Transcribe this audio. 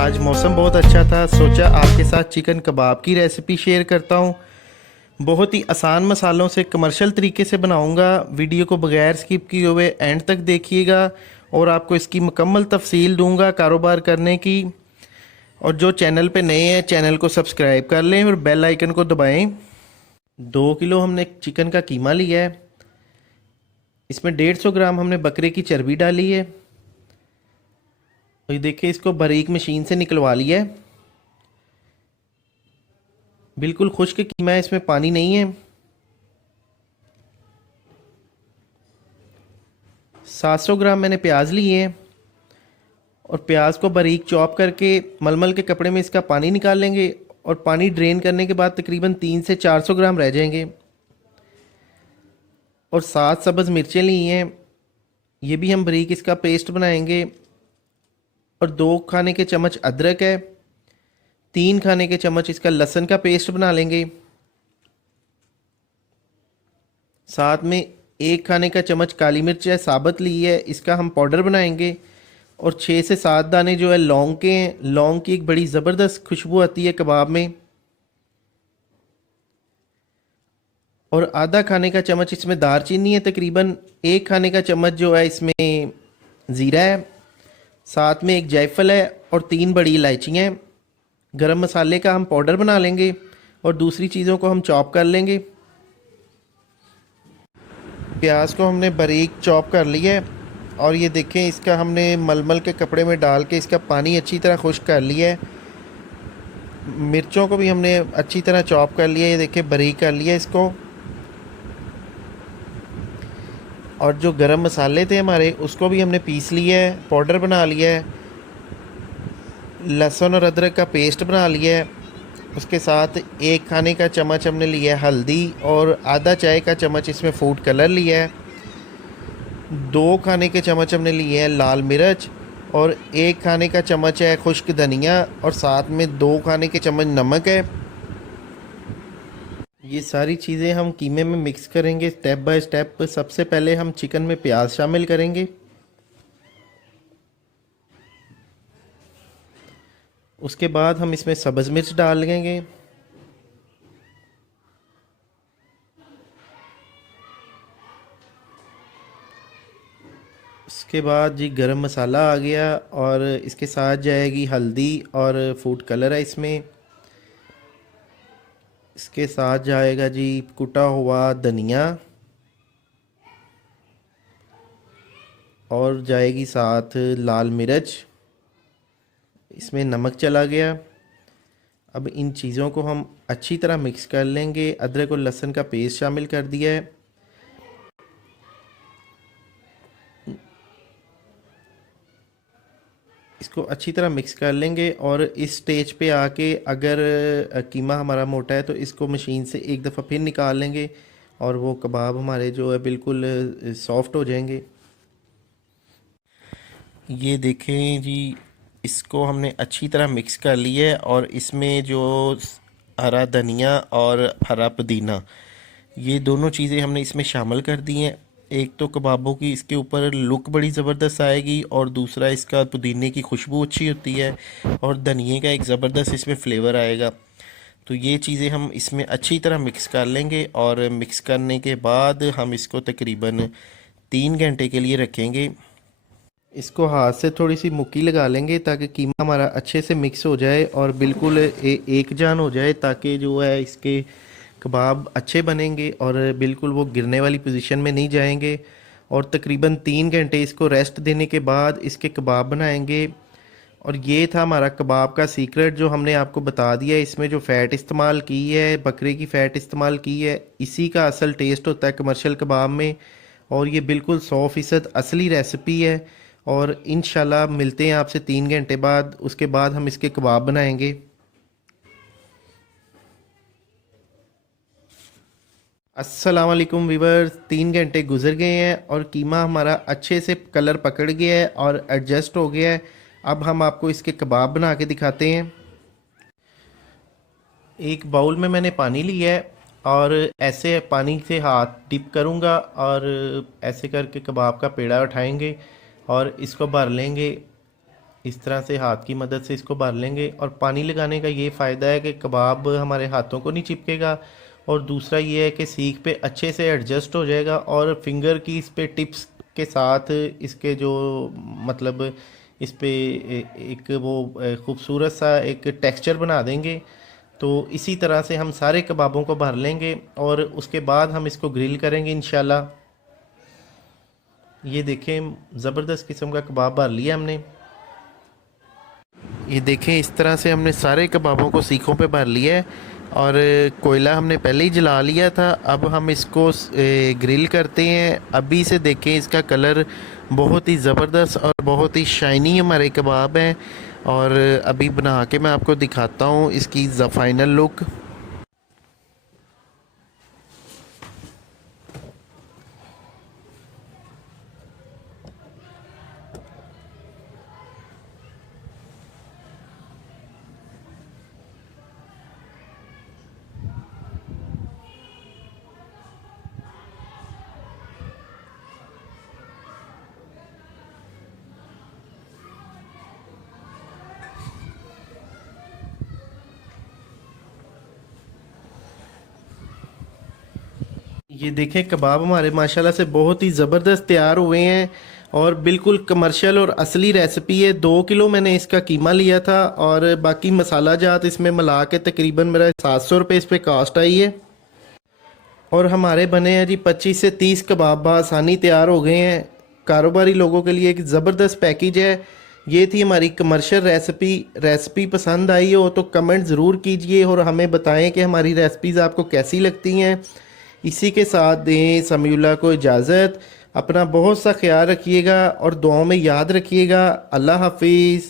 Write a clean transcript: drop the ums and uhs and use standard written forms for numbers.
आज मौसम बहुत अच्छा था, सोचा आपके साथ चिकन कबाब की रेसिपी शेयर करता हूँ। बहुत ही आसान मसालों से कमर्शियल तरीके से बनाऊँगा। वीडियो को बगैर स्किप किए हुए एंड तक देखिएगा और आपको इसकी मुकम्मल तफसील दूंगा कारोबार करने की। और जो चैनल पे नए हैं चैनल को सब्सक्राइब कर लें और बेल आइकन को दबाएं। 2 किलो हमने चिकन का कीमा लिया है। इसमें 150 ग्राम हमने बकरे की चर्बी डाली है। तो ये देखिए, इसको बारीक मशीन से निकलवा लिया है। बिल्कुल खुश्क कीमा है, इसमें पानी नहीं है। 700 ग्राम मैंने प्याज लिए हैं और प्याज को बारीक चॉप करके मलमल के कपड़े में इसका पानी निकाल लेंगे। और पानी ड्रेन करने के बाद तकरीबन 300 से 400 ग्राम रह जाएंगे। और 7 सब्ज़ मिर्चें ली हैं, ये भी हम बारीक इसका पेस्ट बनाएंगे। और 2 खाने के चम्मच अदरक है, 3 खाने के चम्मच इसका लहसुन का पेस्ट बना लेंगे। साथ में 1 खाने का चम्मच काली मिर्च है, साबुत ली है, इसका हम पाउडर बनाएंगे। और 6 से 7 दाने जो है लौंग के हैं। लौंग की एक बड़ी ज़बरदस्त खुशबू आती है कबाब में। और आधा खाने का चम्मच इसमें दारचीनी है। तकरीबन 1 खाने का चम्मच जो है इसमें ज़ीरा है। साथ में 1 जायफल है और 3 बड़ी इलायचियाँ हैं। गरम मसाले का हम पाउडर बना लेंगे और दूसरी चीज़ों को हम चॉप कर लेंगे। प्याज को हमने बारीक चॉप कर लिया है और ये देखें, इसका हमने मलमल के कपड़े में डाल के इसका पानी अच्छी तरह खुश्क कर लिया है। मिर्चों को भी हमने अच्छी तरह चॉप कर लिया है, ये देखें बारीक कर लिया इसको। और जो गरम मसाले थे हमारे, उसको भी हमने पीस लिया है, पाउडर बना लिया है। लहसुन और अदरक का पेस्ट बना लिया है। उसके साथ 1 खाने का चम्मच हमने लिया है हल्दी और आधा चाय का चम्मच इसमें फूड कलर लिया है। 2 खाने के चम्मच हमने लिए हैं लाल मिर्च और 1 खाने का चम्मच है खुश्क धनिया और साथ में 2 खाने के चम्मच नमक है। ये सारी चीज़ें हम कीमे में मिक्स करेंगे स्टेप बाय स्टेप। सबसे पहले हम चिकन में प्याज शामिल करेंगे। उसके बाद हम इसमें सब्ज़ मिर्च डाल देंगे। उसके बाद जी गरम मसाला आ गया और इसके साथ जाएगी हल्दी और फूड कलर है इसमें। इसके साथ जाएगा जी कुटा हुआ धनिया और जाएगी साथ लाल मिर्च। इसमें नमक चला गया। अब इन चीज़ों को हम अच्छी तरह मिक्स कर लेंगे। अदरक और लहसुन का पेस्ट शामिल कर दिया है। इसको अच्छी तरह मिक्स कर लेंगे और इस स्टेज पे आके अगर कीमा हमारा मोटा है तो इसको मशीन से एक दफ़ा फिर निकाल लेंगे और वो कबाब हमारे जो है बिल्कुल सॉफ्ट हो जाएंगे। ये देखें जी, इसको हमने अच्छी तरह मिक्स कर लिया है और इसमें जो हरा धनिया और हरा पुदीना, ये दोनों चीज़ें हमने इसमें शामिल कर दी हैं। एक तो कबाबों की इसके ऊपर लुक बड़ी ज़बरदस्त आएगी और दूसरा इसका पुदीने की खुशबू अच्छी होती है और धनिए का एक ज़बरदस्त इसमें फ्लेवर आएगा। तो ये चीज़ें हम इसमें अच्छी तरह मिक्स कर लेंगे और मिक्स करने के बाद हम इसको तकरीबन 3 घंटे के लिए रखेंगे। इसको हाथ से थोड़ी सी मुक्की लगा लेंगे ताकि कीमा हमारा अच्छे से मिक्स हो जाए और बिल्कुल एक जान हो जाए, ताकि जो है इसके कबाब अच्छे बनेंगे और बिल्कुल वो गिरने वाली पोजीशन में नहीं जाएंगे। और तकरीबन 3 घंटे इसको रेस्ट देने के बाद इसके कबाब बनाएंगे। और ये था हमारा कबाब का सीक्रेट जो हमने आपको बता दिया है। इसमें जो फ़ैट इस्तेमाल की है, बकरे की फ़ैट इस्तेमाल की है, इसी का असल टेस्ट होता है कमर्शियल कबाब में। और ये बिल्कुल 100% असली रेसिपी है। और इंशाल्लाह मिलते हैं आपसे 3 घंटे बाद। उसके बाद हम इसके कबाब बनाएंगे। अस्सलाम वालेकुम वीवर्स, 3 घंटे गुजर गए हैं और कीमा हमारा अच्छे से कलर पकड़ गया है और एडजस्ट हो गया है। अब हम आपको इसके कबाब बना के दिखाते हैं। एक बाउल में मैंने पानी लिया है और ऐसे पानी से हाथ डिप करूँगा और ऐसे करके कबाब का पेड़ा उठाएंगे और इसको भर लेंगे। इस तरह से हाथ की मदद से इसको भर लेंगे। और पानी लगाने का ये फ़ायदा है कि कबाब हमारे हाथों को नहीं चिपकेगा, और दूसरा ये है कि सीख पे अच्छे से एडजस्ट हो जाएगा, और फिंगर की इस पे टिप्स के साथ इसके जो मतलब इस पे एक वो खूबसूरत सा एक टेक्सचर बना देंगे। तो इसी तरह से हम सारे कबाबों को भर लेंगे और उसके बाद हम इसको ग्रिल करेंगे इंशाल्लाह। ये देखें, ज़बरदस्त किस्म का कबाब भर लिया हमने। ये देखें, इस तरह से हमने सारे कबाबों को सीखों पे भर लिया है, और कोयला हमने पहले ही जला लिया था। अब हम इसको ग्रिल करते हैं। अभी से देखें, इसका कलर बहुत ही ज़बरदस्त और बहुत ही शाइनी हमारे कबाब हैं। और अभी बना के मैं आपको दिखाता हूँ इसकी फाइनल लुक। ये देखें, कबाब हमारे माशाल्लाह से बहुत ही ज़बरदस्त तैयार हुए हैं, और बिल्कुल कमर्शियल और असली रेसिपी है। 2 किलो मैंने इसका कीमा लिया था, और बाकी मसाला जात इसमें मिला के तकरीबन मेरा 700 रुपये इस पर कास्ट आई है। और हमारे बने हैं जी 25 से 30 कबाब आसानी तैयार हो गए हैं। कारोबारी लोगों के लिए एक ज़बरदस्त पैकेज है। ये थी हमारी कमर्शियल रेसिपी पसंद आई हो तो कमेंट ज़रूर कीजिए, और हमें बताएं कि हमारी रेसिपीज़ आपको कैसी लगती हैं। इसी के साथ दें समीउल्लाह को इजाज़त। अपना बहुत सा ख्याल रखिएगा और दुआओं में याद रखिएगा। अल्लाह हाफिज़।